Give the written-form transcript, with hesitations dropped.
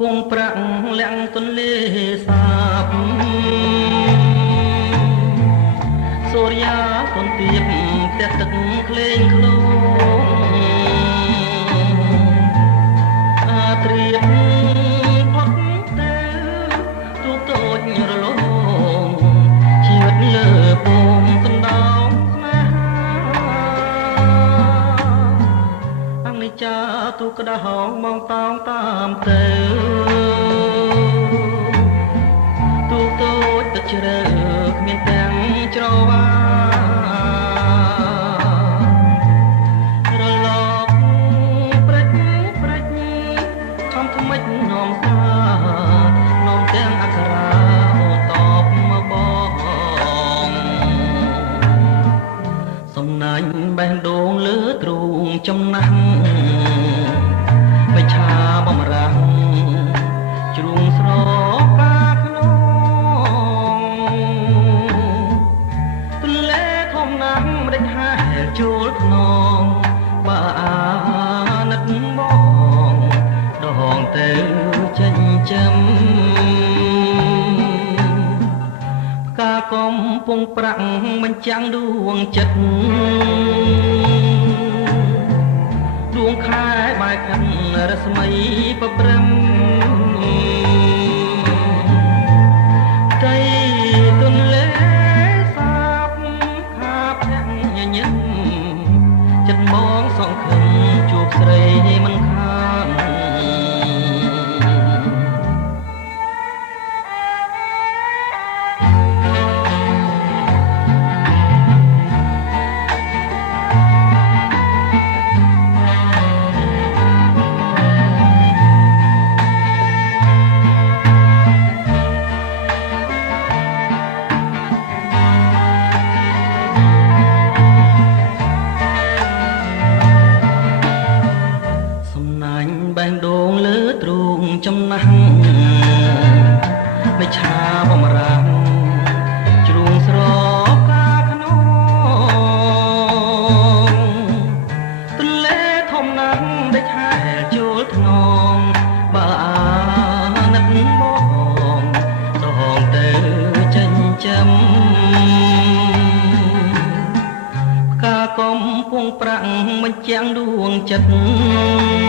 ពងប្រាក់លាក់ទន្លេសាបសូរិយាកុនទៀបផ្ទះទឹកក្លែងក្លងអាត្រៀបផុតទៅទូកតូចរលងជីវិតលើពងកណ្ដោងស្នេហាអនិច្ចាទូក្តោងមកតោងតាមទៅទូកតូចទឹកជ្រៅគ្មានទាំងច្រវាបេះដូងលើទ្រូងចំណាំងបិឆាបំរាំងជ្រូងស្រកាក្នុងទន្លេធំណាស់ម្ដេចហែលចូលខ្នងបើអាណិតមកដងទៅចិញ្ចឹមផ្កាកំពុងប្រាក់បញ្ចាំងដួងចិត្តដួងខែបែកខាងរស្មីប្រព្រឹមใจទន្លេសាបខាប់ទាំងញញឹមចិត្តមងសង្ឃឹមជួបស្រីមិនខានបេះដូងលើទ្រូងចំណាំងបិឆាបំរាំងជ្រូងស្រកាក្នុងទន្លេធំណាស់ដេចហែលចូលថ្នងបើអាណិតមកដងទៅចិញ្ចឹមផ្កាកំពុងប្រាក់បញ្ចាំងដួងចិត្ត